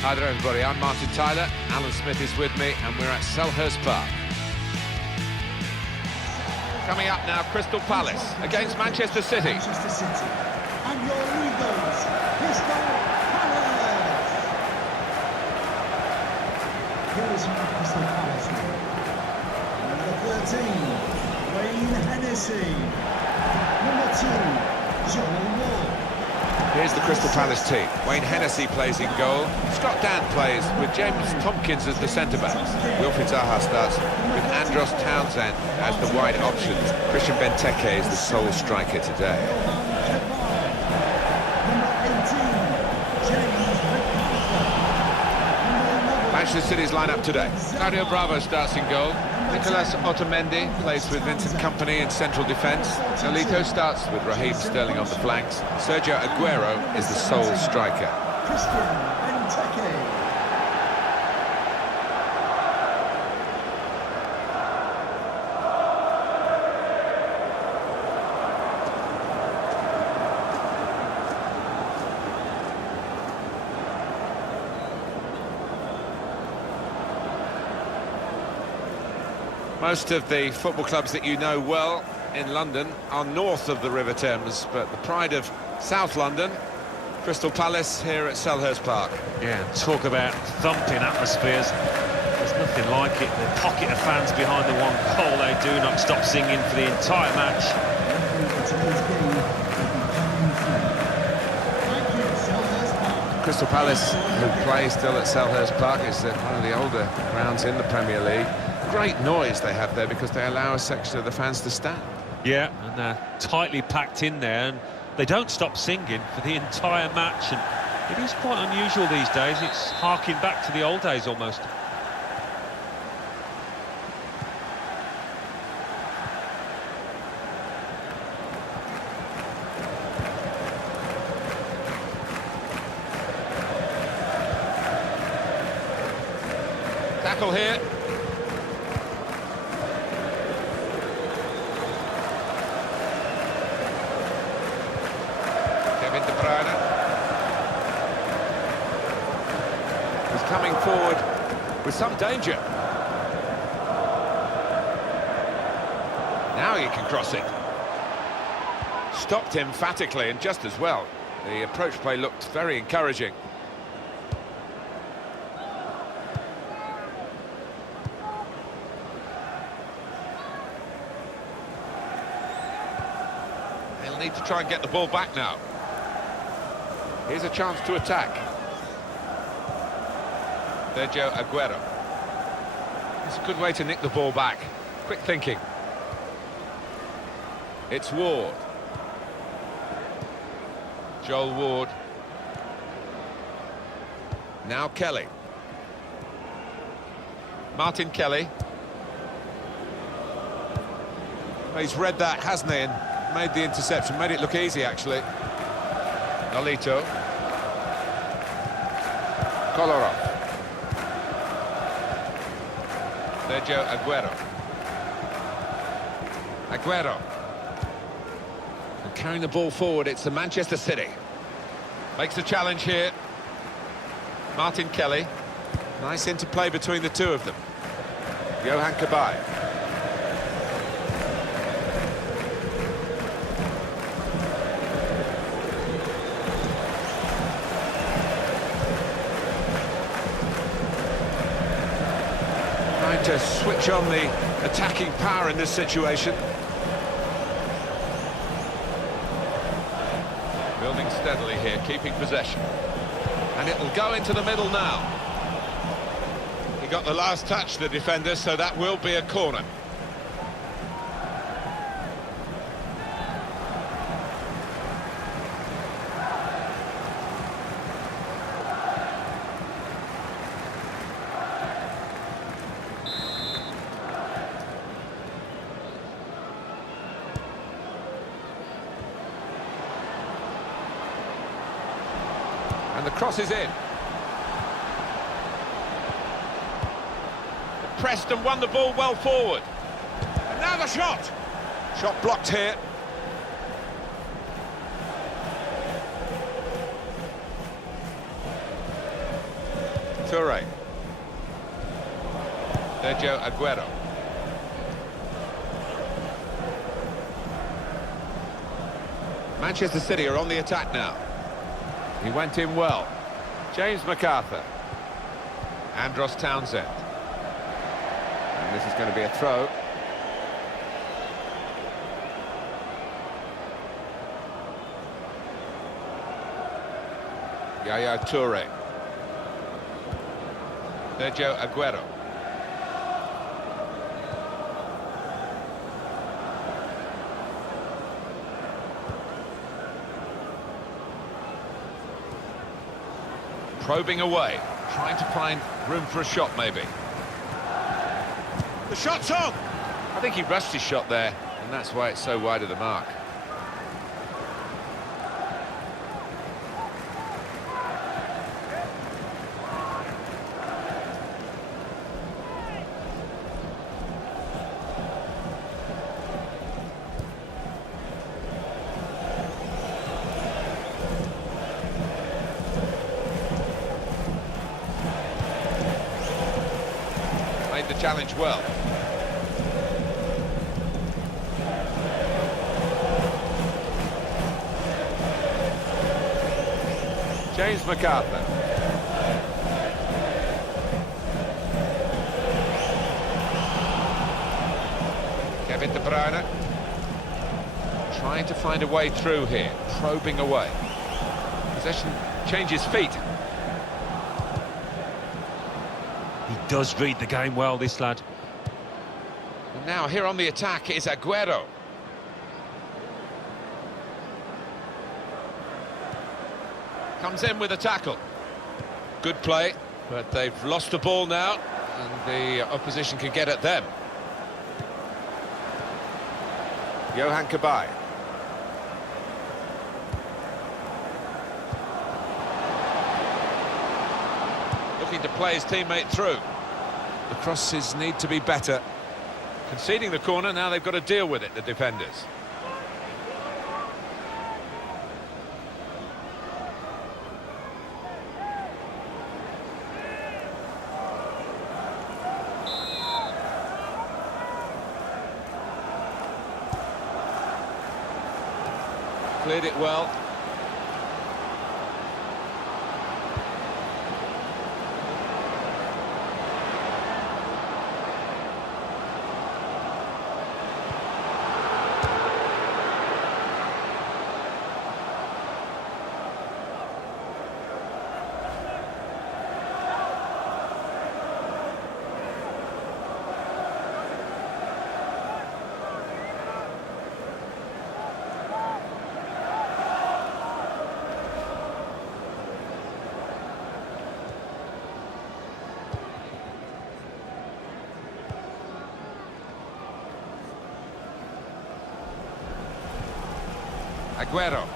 Hi there everybody, I'm Martin Tyler, Alan Smith is with me and we're at Selhurst Park. Coming up now, Crystal Palace against Manchester City. Manchester City. And your Eagles, Crystal Palace. Here is your Crystal Palace. Number 13, Wayne Hennessy. Number 2, Joel Ward. Here's the Crystal Palace team. Wayne Hennessy plays in goal. Scott Dan plays with James Tompkins as the centre-backs. Wilfried Zaha starts with Andros Townsend as the wide options. Christian Benteke is the sole striker today. Manchester City's lineup today. Claudio Bravo starts in goal. Nicolas Otamendi plays with Vincent Kompany in central defence. Nolito starts with Raheem Sterling on the flanks. Sergio Aguero is the sole striker. Christian Benteke. Most of the football clubs that you know well in London are north of the River Thames, but the pride of South London, Crystal Palace here at Selhurst Park. Yeah, talk about thumping atmospheres. There's nothing like it. The pocket of fans behind the one goal, they do not stop singing for the entire match. Crystal Palace, who play still at Selhurst Park, is one of the older grounds in the Premier League. Great noise they have there because they allow a section of the fans to stand. Yeah, and they're tightly packed in there, and they don't stop singing for the entire match. And it is quite unusual these days. It's harking back to the old days almost. Tackle here. He's coming forward with some danger. Now he can cross it. Stopped emphatically and just as well. The approach play looked very encouraging. They'll need to try and get the ball back now. Here's a chance to attack. Sergio Aguero. It's a good way to nick the ball back. Quick thinking. It's Ward. Joel Ward. Now Kelly. Martin Kelly. He's read that, hasn't he, and made the interception. Made it look easy, actually. Nolito. Kolarov. Sergio Aguero. Aguero. And carrying the ball forward, it's the Manchester City. Makes the challenge here. Martin Kelly. Nice interplay between the two of them. Johan Cabaye. To switch on the attacking power in this situation. Building steadily here, keeping possession. And it'll go into the middle now. He got the last touch, the defender, so that will be a corner. And the cross is in. Pressed and won the ball well forward. And now the shot. Shot blocked here. Toure. Sergio Aguero. Manchester City are on the attack now. He went in well. James MacArthur. Andros Townsend. And this is going to be a throw. Yaya Toure. Sergio Aguero. Probing away, trying to find room for a shot maybe. The shot's on! I think he rushed his shot there, and that's why it's so wide of the mark. The challenge well. James MacArthur. Kevin De Bruyne. Trying to find a way through here, probing away. Possession changes feet. He does read the game well, this lad. And now here on the attack is Aguero. Comes in with a tackle. Good play, but they've lost the ball now, and the opposition can get at them. Johan Cabaye. Looking to play his teammate through. The crosses need to be better. Conceding the corner, now they've got to deal with it, the defenders. Cleared it well. Aguero.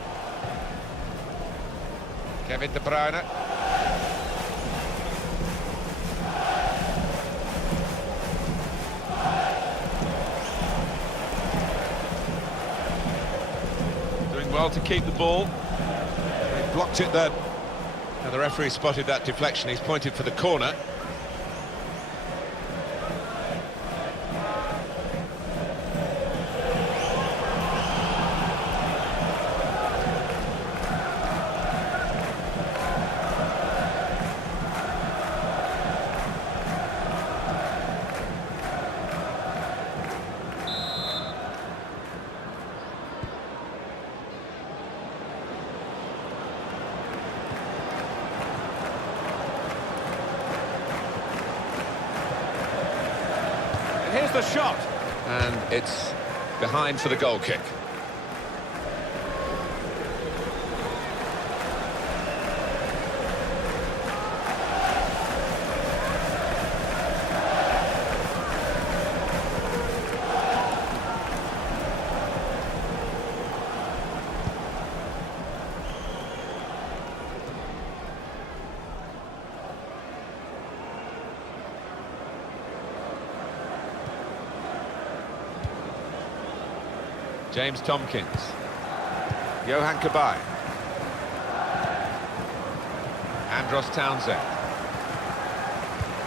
Kevin De Bruyne. Doing well to keep the ball. They blocked it then. And the referee spotted that deflection. He's pointed for the corner. Here's the shot, and it's behind for the goal kick. James Tompkins. Johan Cabaye. Andros Townsend.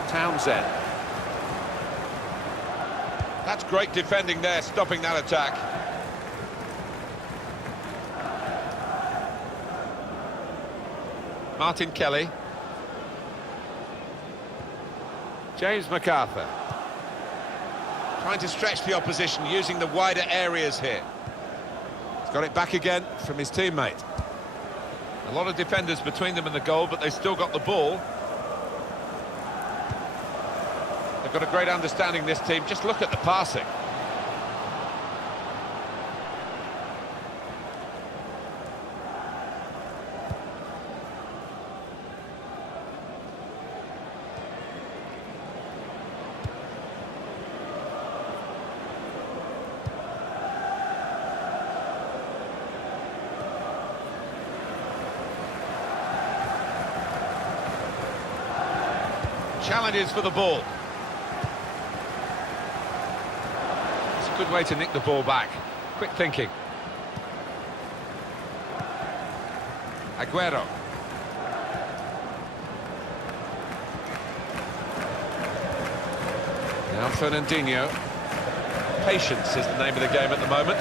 Townsend. That's great defending there, stopping that attack. Martin Kelly. James MacArthur. Trying to stretch the opposition, using the wider areas here. He's got it back again from his teammate. A lot of defenders between them and the goal, but they've still got the ball. They've got a great understanding, this team. Just look at the passing. Challenges for the ball. It's a good way to nick the ball back. Quick thinking. Aguero. Now Fernandinho. Patience is the name of the game at the moment.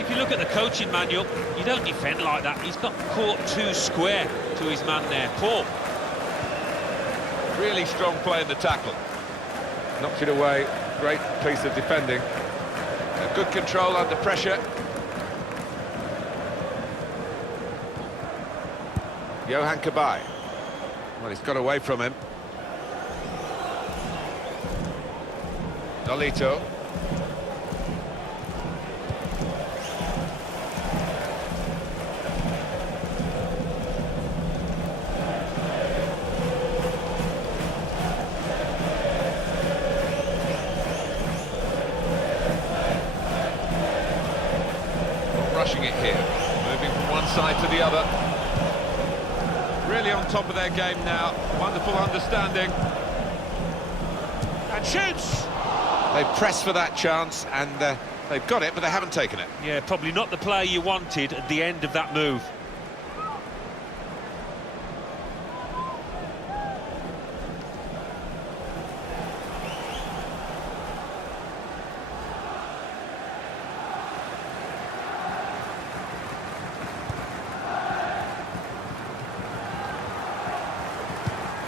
If you look at the coaching manual, you don't defend like that. He's got caught too square to his man there. Poor. Really strong play in the tackle. Knocked it away. Great piece of defending. Good control under pressure. Johan Cabaye. Well, he's got away from him. Nolito. Rushing it here, moving from one side to the other. Really on top of their game now. Wonderful understanding. And shoots! They pressed for that chance, and they've got it, but they haven't taken it. Yeah, probably not the player you wanted at the end of that move.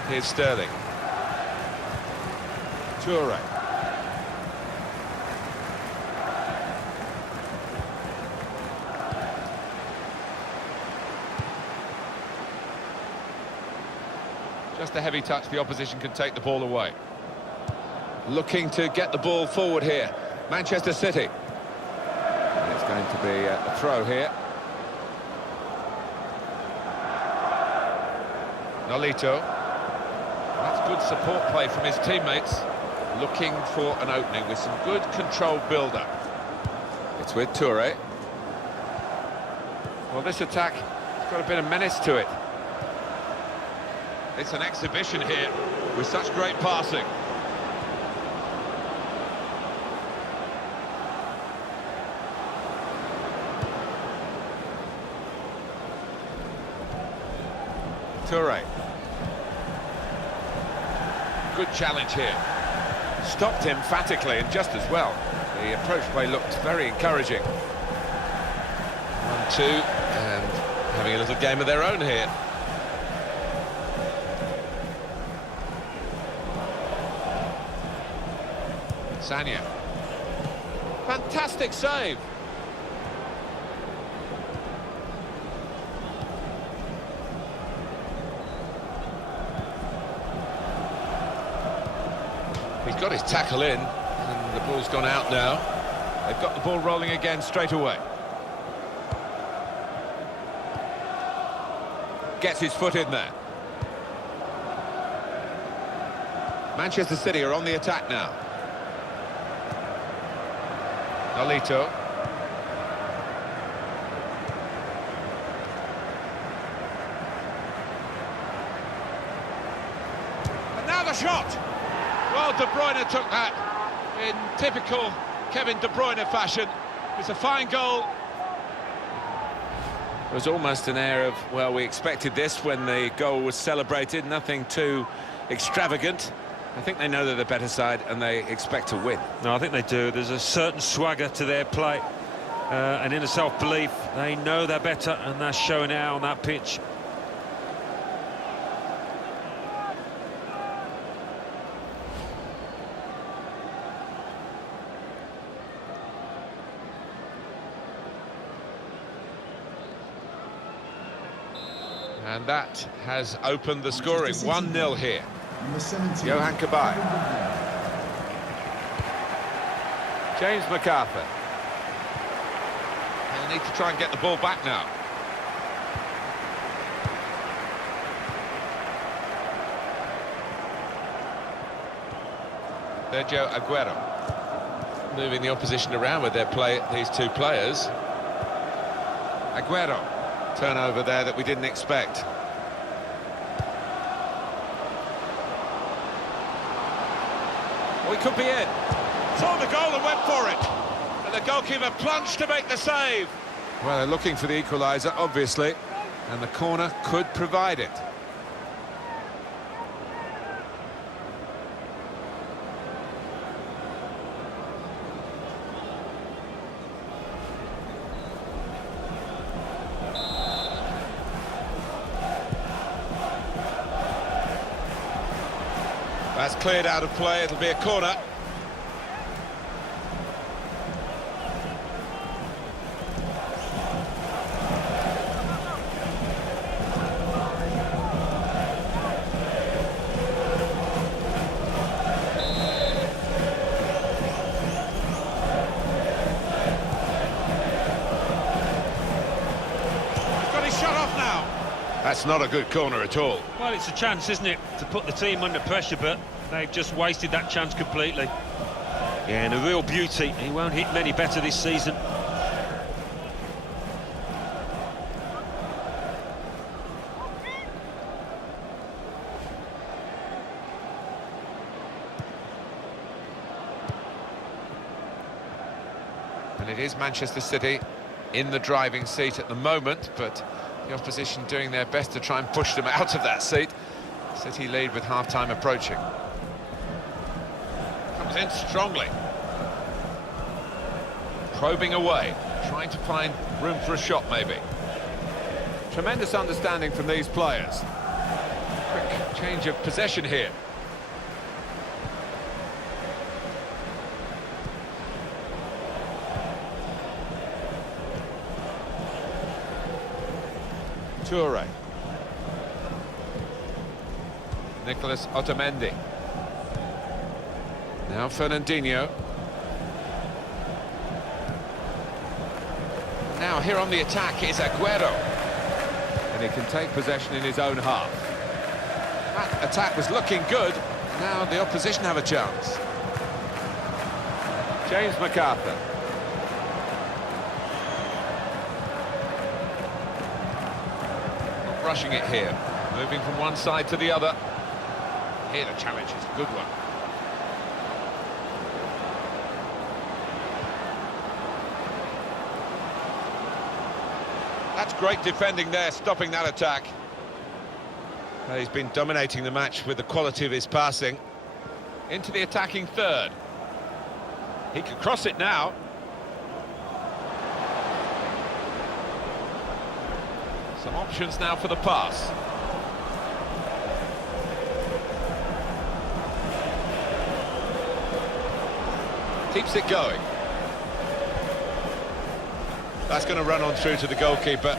Here's Sterling. Toure. Just a heavy touch, the opposition can take the ball away. Looking to get the ball forward here. Manchester City. It's going to be a throw here. Nolito. That's good support play from his teammates. Looking for an opening with some good controlled build-up. It's with Toure. Well, this attack has got a bit of menace to it. It's an exhibition here with such great passing. Toure. Good challenge here. Stopped emphatically and just as well. The approach play looked very encouraging. 1-2, and having a little game of their own here. Sanya. Fantastic save. He's got his tackle in, and the ball's gone out now. They've got the ball rolling again straight away. Gets his foot in there. Manchester City are on the attack now. Nolito. And now the shot! Well, De Bruyne took that in typical Kevin De Bruyne fashion. It's a fine goal. There was almost an air of, well, we expected this when the goal was celebrated. Nothing too extravagant. I think they know they're the better side and they expect to win. No, I think they do. There's a certain swagger to their play, and inner self-belief. They know they're better, and they're showing it out on that pitch. And that has opened the scoring. 1-0 here. Number 17. Johan Cabaye. James McArthur. They'll need to try and get the ball back now. Sergio Aguero. Moving the opposition around with their play, these two players. Aguero. Turnover there that we didn't expect. We could be in. Saw the goal and went for it. And the goalkeeper plunged to make the save. Well, they're looking for the equaliser, obviously. And the corner could provide it. That's cleared out of play, it'll be a corner. He's got his shot off now. That's not a good corner at all. Well, it's a chance, isn't it, to put the team under pressure, but they've just wasted that chance completely. Yeah, and a real beauty. He won't hit many better this season. And it is Manchester City in the driving seat at the moment, but the opposition doing their best to try and push them out of that seat. City lead with half-time approaching. Comes in strongly. Probing away, trying to find room for a shot maybe. Tremendous understanding from these players. Quick change of possession here. Toure. Nicolas Otamendi. Now Fernandinho. Now here on the attack is Aguero. And he can take possession in his own half. That attack was looking good. Now the opposition have a chance. James McArthur. Not rushing it here. Moving from one side to the other. Here the challenge is a good one. That's great defending there, stopping that attack. Well, he's been dominating the match with the quality of his passing. Into the attacking third. He can cross it now. Some options now for the pass. Keeps it going. That's going to run on through to the goalkeeper.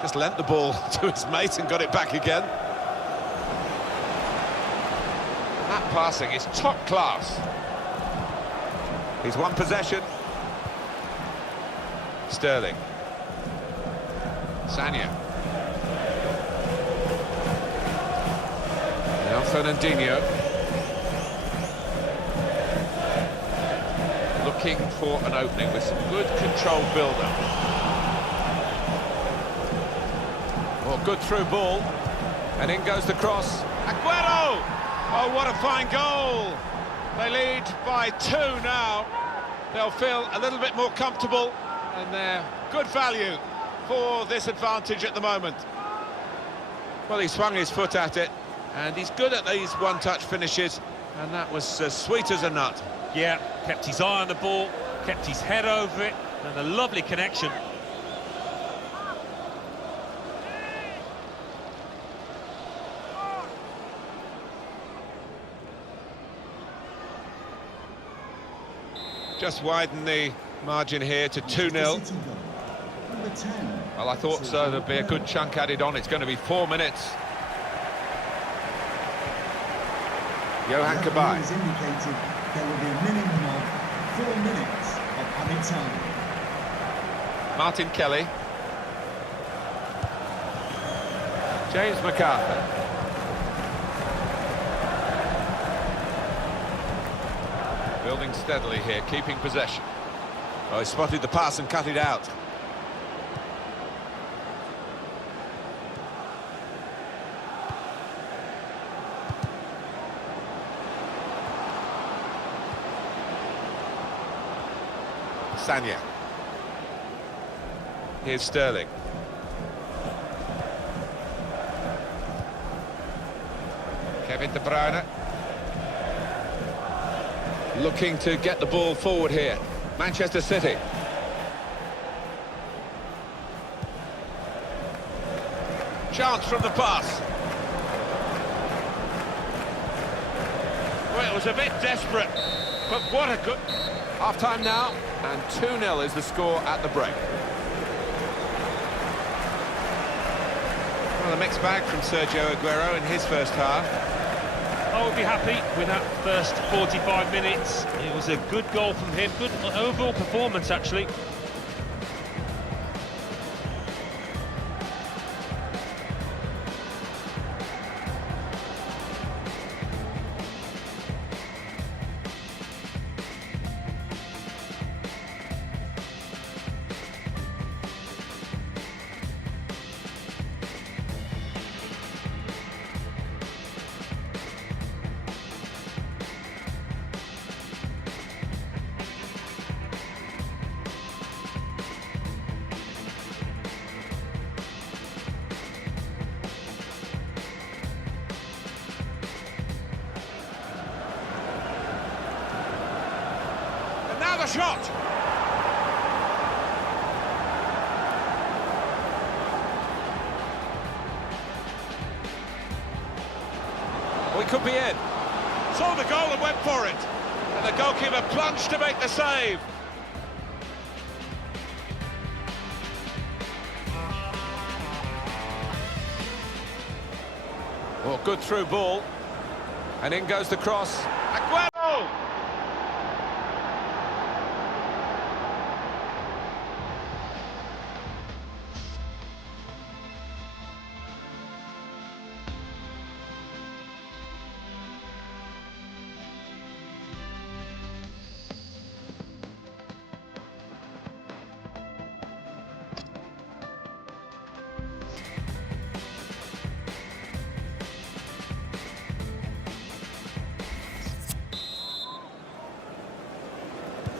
Just lent the ball to his mate and got it back again. That passing is top class. He's won possession. Sterling. Sanya. Now Fernandinho. Looking for an opening with some good controlled build-up. Oh, good through ball. And in goes the cross. Aguero! Oh, what a fine goal! They lead by 2 now. They'll feel a little bit more comfortable. And they're good value for this advantage at the moment. Well, he swung his foot at it, and he's good at these one-touch finishes, and that was as sweet as a nut. Yeah, kept his eye on the ball, kept his head over it, and a lovely connection. Just widen the margin here to 2-0. Number 10. Well, I thought so. There'd be a good chunk added on. It's going to be 4 minutes. Johan The referee Kabay. has indicated there will be a minimum of 4 minutes of added time. Martin Kelly. James McArthur. Building steadily here, keeping possession. Oh, he spotted the pass and cut it out. Sanya. Here's Sterling. Kevin De Bruyne. Looking to get the ball forward here. Manchester City. Chance from the pass. Well, it was a bit desperate, but what a good... Half-time now, and 2-0 is the score at the break. Well, a mixed bag from Sergio Aguero in his first half. I would be happy with that first 45 minutes. It was a good goal from him, good overall performance actually. Now the shot! We could be in. Saw the goal and went for it. And the goalkeeper plunged to make the save. Well, good through ball. And in goes the cross. Aguero!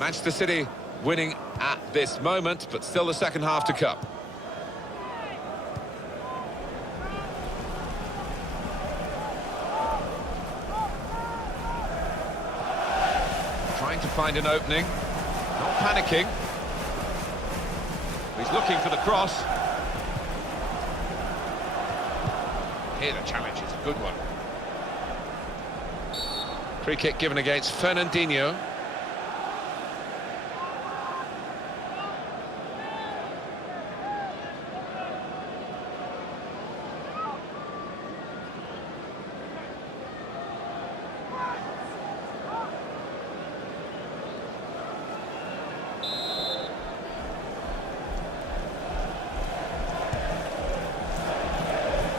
Manchester City winning at this moment, but still the second half to come. Trying to find an opening, not panicking. He's looking for the cross. Here the challenge is a good one. Free kick given against Fernandinho.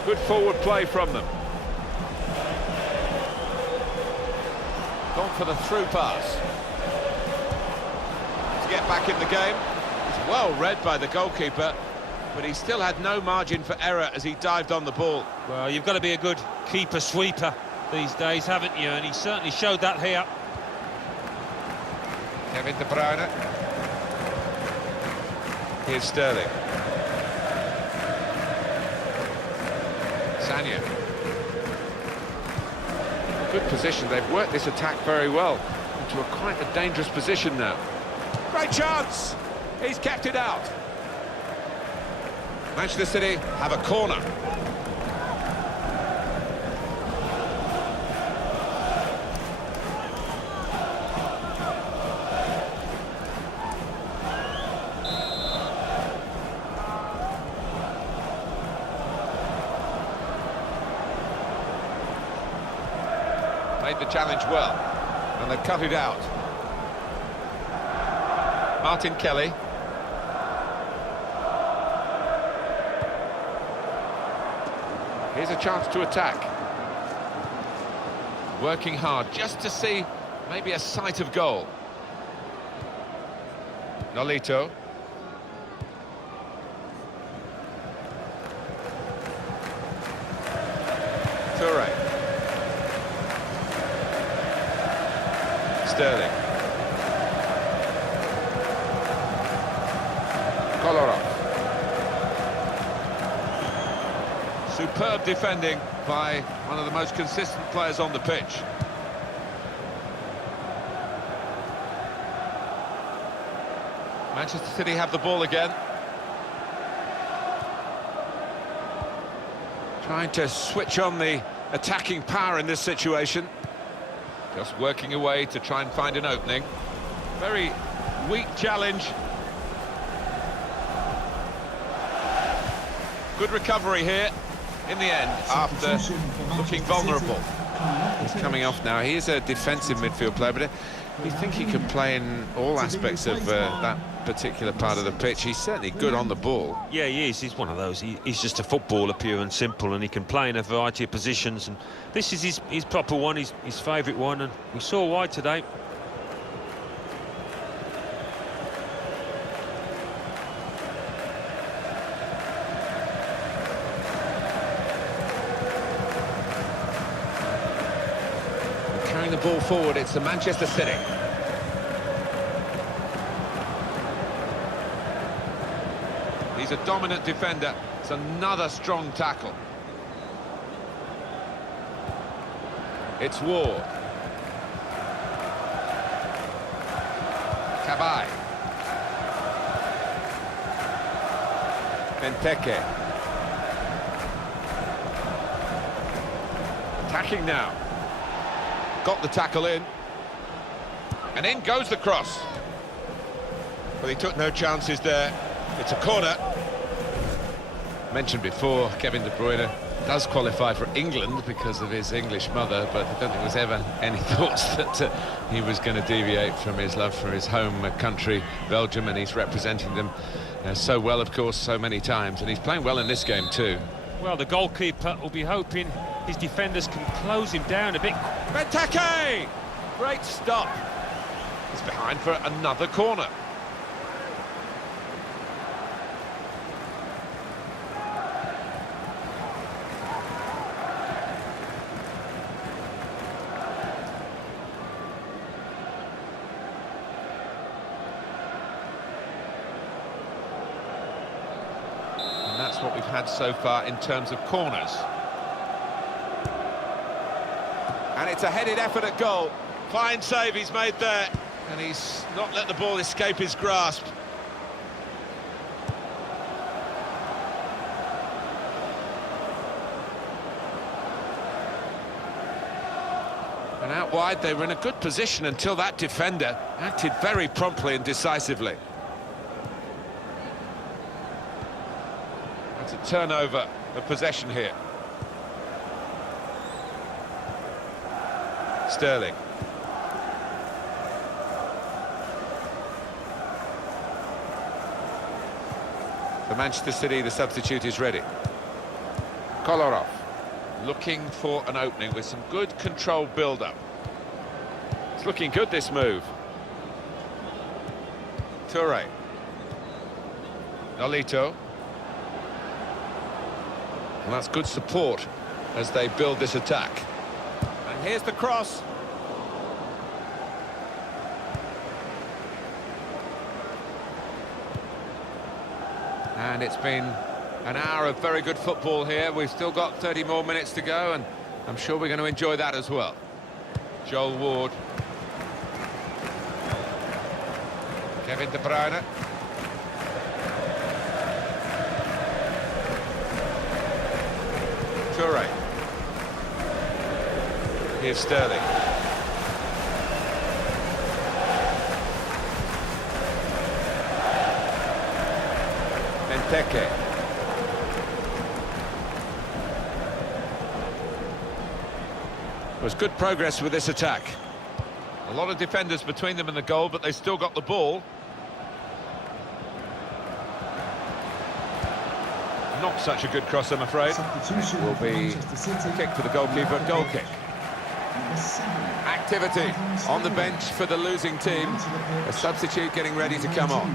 Good forward play from them. Gone for the through pass. To get back in the game. It's well read by the goalkeeper, but he still had no margin for error as he dived on the ball. Well, you've got to be a good keeper-sweeper these days, haven't you? And he certainly showed that here. Kevin De Bruyne. Here's Sterling. Sanya. Good position. They've worked this attack very well into quite a dangerous position now. Great chance! He's kept it out. Manchester City have a corner. Made the challenge well, and they've cut it out. Martin Kelly. Here's a chance to attack. Working hard just to see maybe a sight of goal. Nolito. Toure. Sterling. Kolarov. Superb defending by one of the most consistent players on the pitch. Manchester City have the ball again. Trying to switch on the attacking power in this situation. Just working away to try and find an opening. Very weak challenge. Good recovery here in the end after looking vulnerable. He's coming off now. He is a defensive midfield player, but you think he can play in all aspects of that particular part of the pitch. He's certainly good on the ball. Yeah, he is. He's one of those. He's just a footballer, pure and simple, and he can play in a variety of positions. And this is his proper one, his favourite one, and we saw why today. Carrying the ball forward, it's the Manchester City. He's a dominant defender. It's another strong tackle. It's Ward. Cabaye. Benteke. Attacking now. Got the tackle in. And in goes the cross. Well, he took no chances there. It's a corner. Mentioned before, Kevin De Bruyne does qualify for England because of his English mother, but I don't think there was ever any thoughts that he was going to deviate from his love for his home country, Belgium, and he's representing them so well, of course, so many times, and he's playing well in this game too. Well, the goalkeeper will be hoping his defenders can close him down a bit. Benteke! Great stop. He's behind for another corner. That's what we've had so far in terms of corners. And it's a headed effort at goal. Fine save he's made there. And he's not let the ball escape his grasp. And out wide, they were in a good position until that defender acted very promptly and decisively. A turnover of possession here. Sterling. For Manchester City, the substitute is ready. Kolarov looking for an opening with some good controlled build-up. It's looking good, this move. Toure. Nolito. Well, that's good support as they build this attack. And here's the cross. And it's been an hour of very good football here. We've still got 30 more minutes to go, and I'm sure we're going to enjoy that as well. Joel Ward. Kevin De Bruyne. Toure. Here's Sterling. Benteke. Was good progress with this attack. A lot of defenders between them and the goal, but they still got the ball. Not such a good cross, I'm afraid. It will be a kick for the goalkeeper, goal kick. Activity on the bench for the losing team. A substitute getting ready to come on.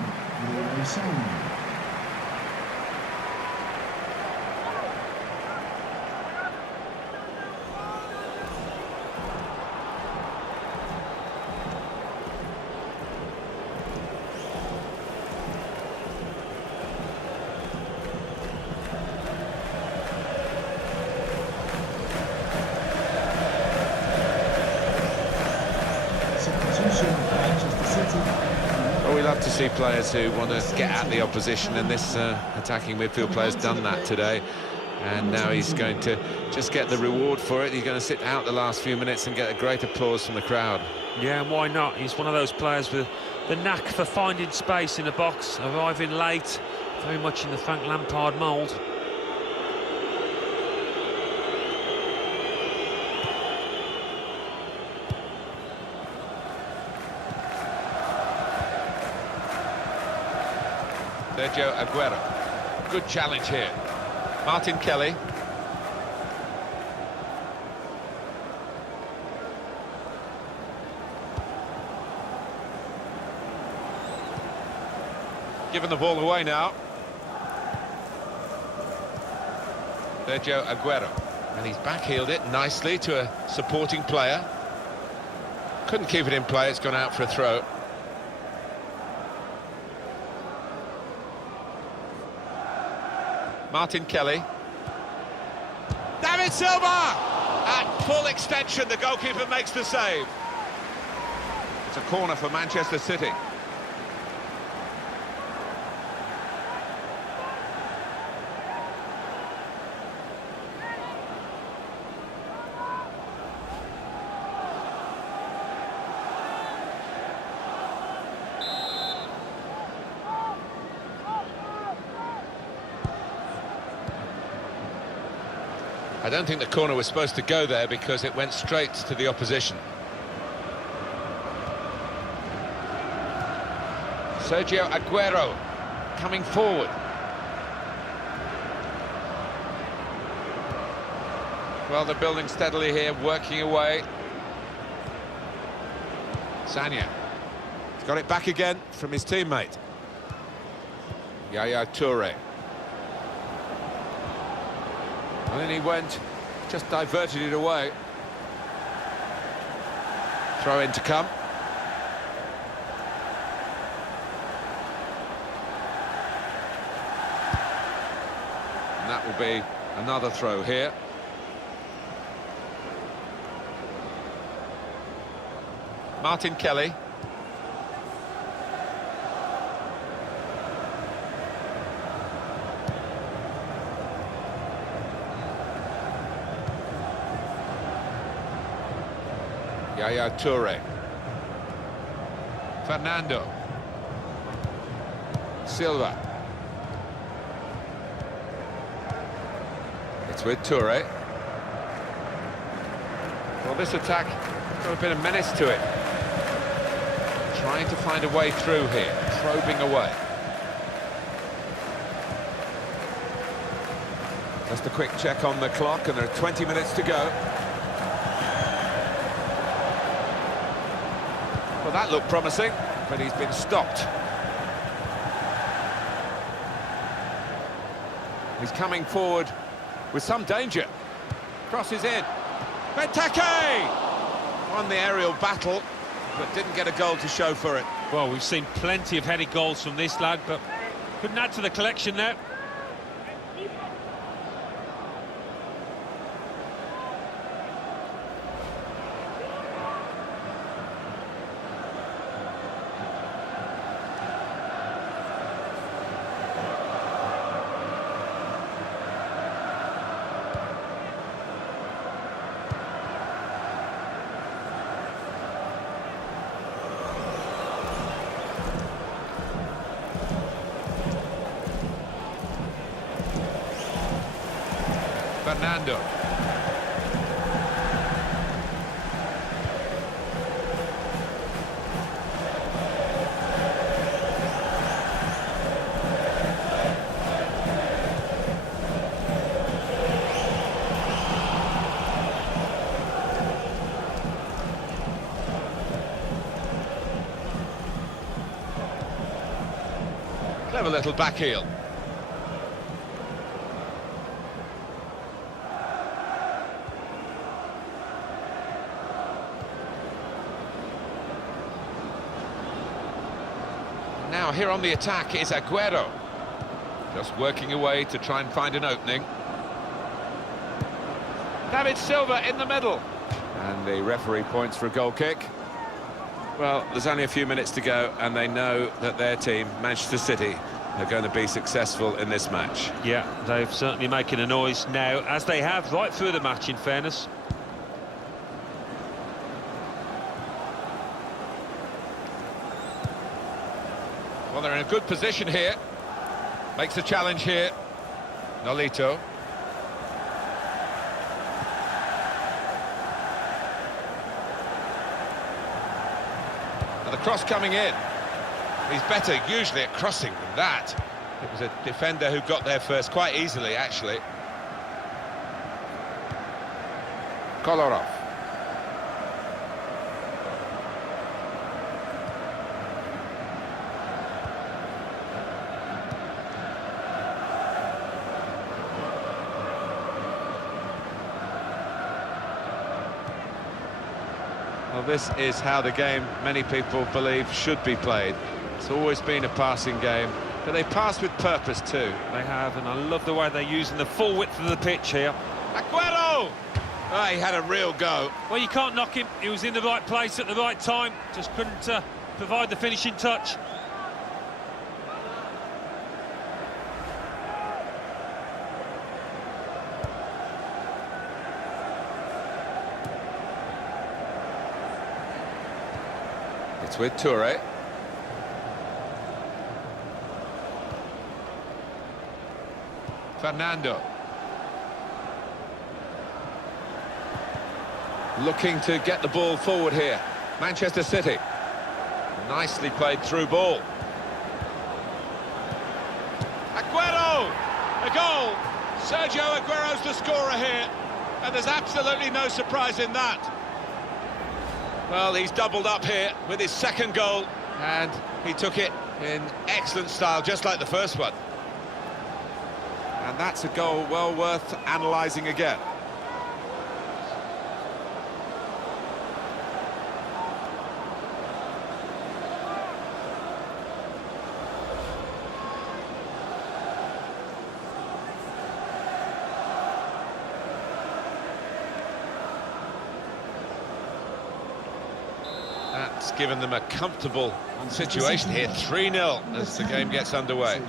Well, we love to see players who want to get at the opposition, and this attacking midfield player's done that today. And now he's going to just get the reward for it. He's going to sit out the last few minutes and get a great applause from the crowd. Yeah, and why not? He's one of those players with the knack for finding space in a box, arriving late, very much in the Frank Lampard mould. Sergio Aguero. Good challenge here. Martin Kelly. Giving the ball away now. Sergio Aguero. And he's backheeled it nicely to a supporting player. Couldn't keep it in play, it's gone out for a throw. Martin Kelly. David Silva! At full extension, the goalkeeper makes the save. It's a corner for Manchester City. I don't think the corner was supposed to go there because it went straight to the opposition. Sergio Aguero coming forward. Well, they're building steadily here, working away. Sagna. He's got it back again from his teammate. Yaya Toure. And then he went, just diverted it away. Throw in to come. And that will be another throw here. Martin Kelly. Yaya Toure. Fernando. Silva. It's with Toure. Well, this attack got a bit of menace to it. Trying to find a way through here, probing away. Just a quick check on the clock, and there are 20 minutes to go. Well, that looked promising, but he's been stopped. He's coming forward with some danger. Crosses in. Benteke! Won the aerial battle, but didn't get a goal to show for it. Well, we've seen plenty of headed goals from this lad, but Couldn't add to the collection there. Fernando. Clever little back heel. Now here on the attack is Aguero. Just working away to try and find an opening. David Silva in the middle. And the referee points for a goal kick. Well, there's only a few minutes to go and they know that their team, Manchester City, are going to be successful in this match. Yeah, they're certainly making a noise now, as they have right through the match, in fairness. Well, they're in a good position here. Makes a challenge here. Nolito. And the cross coming in. He's better usually at crossing than that. It was a defender who got there first quite easily, actually. Kolarov. Well, this is how the game, many people believe, should be played. It's always been a passing game, but they pass with purpose too. They have, and I love the way they're using the full width of the pitch here. Aguero! Oh, he had a real go. Well, you can't knock him. He was in the right place at the right time. Just couldn't provide the finishing touch. It's with Toure. Fernando. Looking to get the ball forward here. Manchester City. Nicely played through ball. Aguero! A goal! Sergio Aguero's the scorer here. And there's absolutely no surprise in that. Well, he's doubled up here with his second goal, and he took it in excellent style, just like the first one. And that's a goal well worth analysing again. That's given them a comfortable situation here, 3-0 as the game gets underway.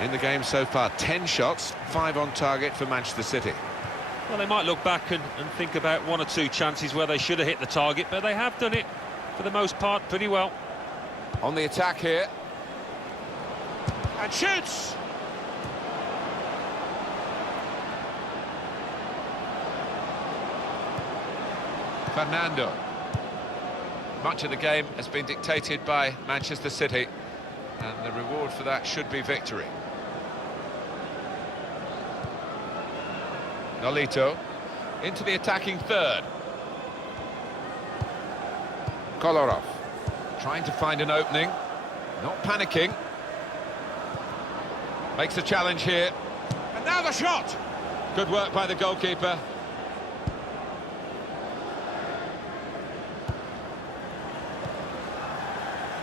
In the game so far, 10 shots, 5 on target for Manchester City. Well, they might look back and think about one or two chances where they should have hit the target, but they have done it, for the most part, pretty well. On the attack here. And shoots! Fernando. Much of the game has been dictated by Manchester City, and the reward for that should be victory. Nolito into the attacking third. Kolarov trying to find an opening, not panicking. Makes a challenge here, and now the shot! Good work by the goalkeeper.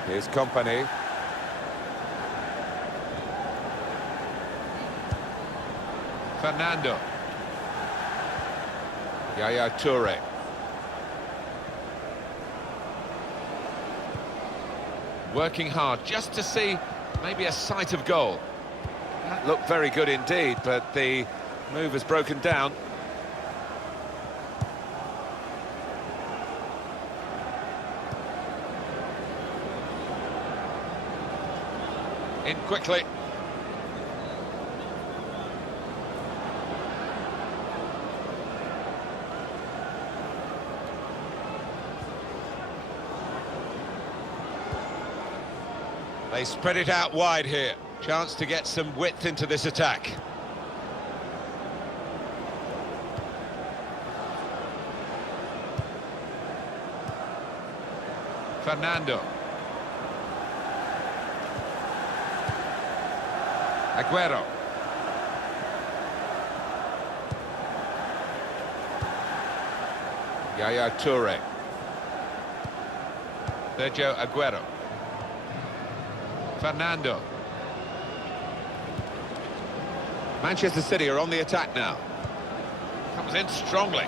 Here's Company. Fernando. Yaya Toure. Working hard just to see maybe a sight of goal. That looked very good indeed, but the move has broken down. In quickly. They spread it out wide here. Chance to get some width into this attack. Fernando. Aguero. Yaya Toure. Sergio Aguero. Fernando. Manchester City are on the attack now. Comes in strongly.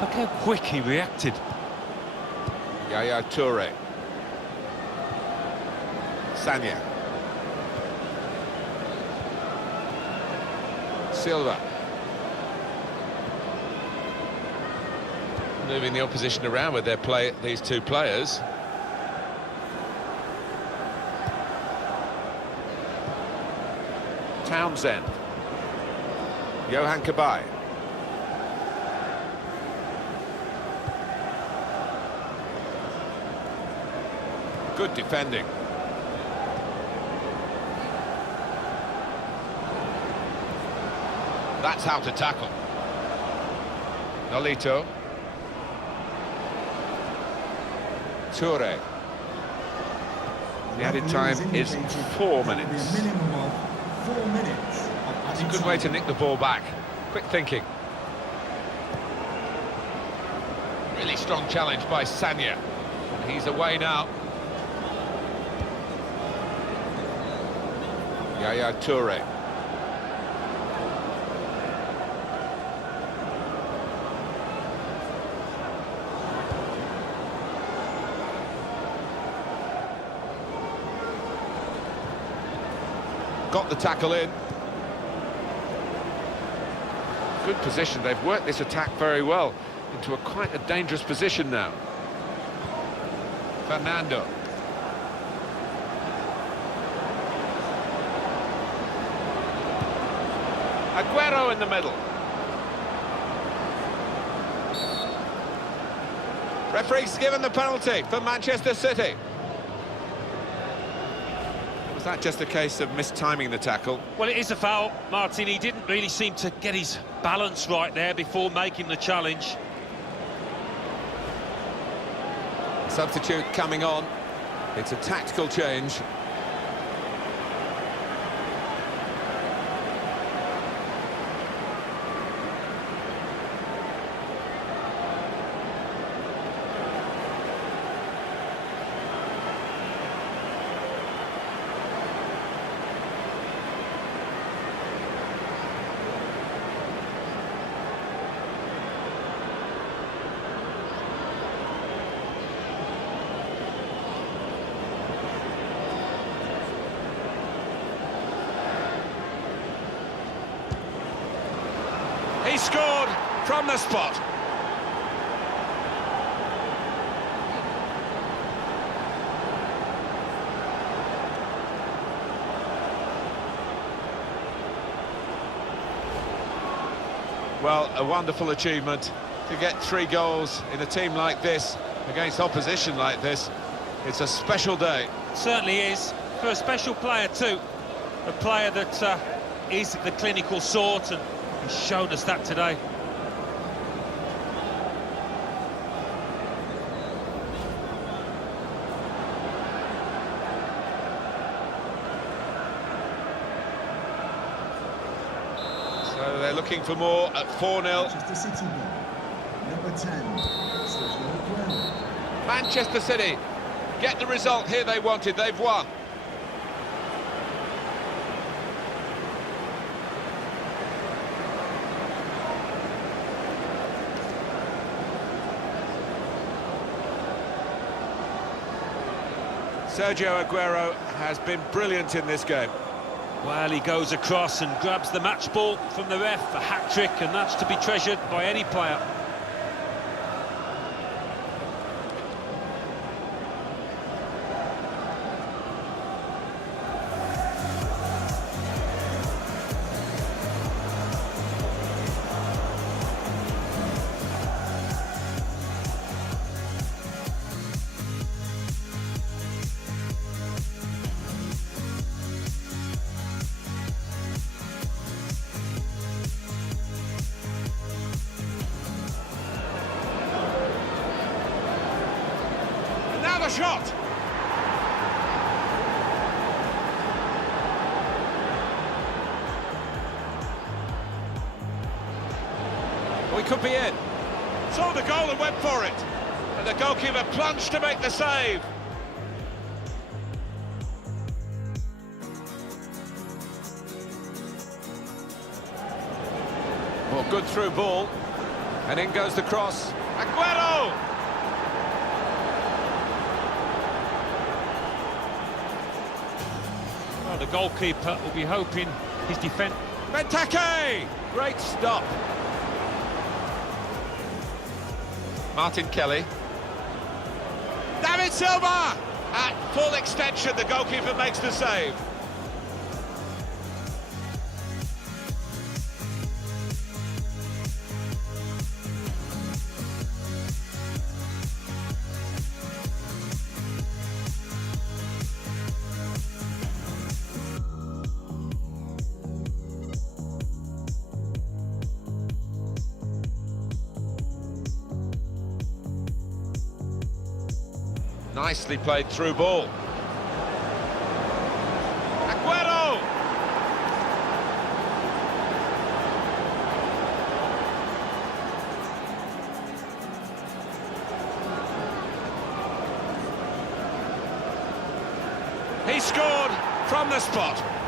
Look how quick he reacted. Yaya Toure. Sanya. Silva. Moving the opposition around with their play, these two players. Townsend. Johan Cabaye. Good defending. That's how to tackle. Nolito. Toure. The added time is 4 minutes. Minimum of 4 minutes. It's a good way to nick the ball back. Quick thinking. Really strong challenge by Sanya. And he's away now. Yaya Toure. Got the tackle in. Good position. They've worked this attack very well into quite a dangerous position now. Fernando. Aguero in the middle. Referee's given the penalty for Manchester City. Was that just a case of mistiming the tackle? Well, it is a foul, Martin. He didn't really seem to get his balance right there before making the challenge. Substitute coming on. It's a tactical change. He scored from the spot. Well, a wonderful achievement to get 3 goals in a team like this, against opposition like this. It's a special day. Certainly is, for a special player too. A player that is the clinical sort, and he's shown us that today. So they're looking for more at 4-0. Manchester City ball. Number 10, Sergio Aguero. Manchester City get the result here they wanted, they've won. Sergio Aguero has been brilliant in this game. Well, he goes across and grabs the match ball from the ref, a hat-trick, and that's to be treasured by any player. A shot. We could be in. Saw the goal and went for it. And the goalkeeper plunged to make the save. Well, good through ball. And in goes the cross. Aguero! Well, the goalkeeper will be hoping his defence... Benteke! Great stop. Martin Kelly. David Silva! At full extension, the goalkeeper makes the save. Nicely played through ball. Aguero! He scored from the spot.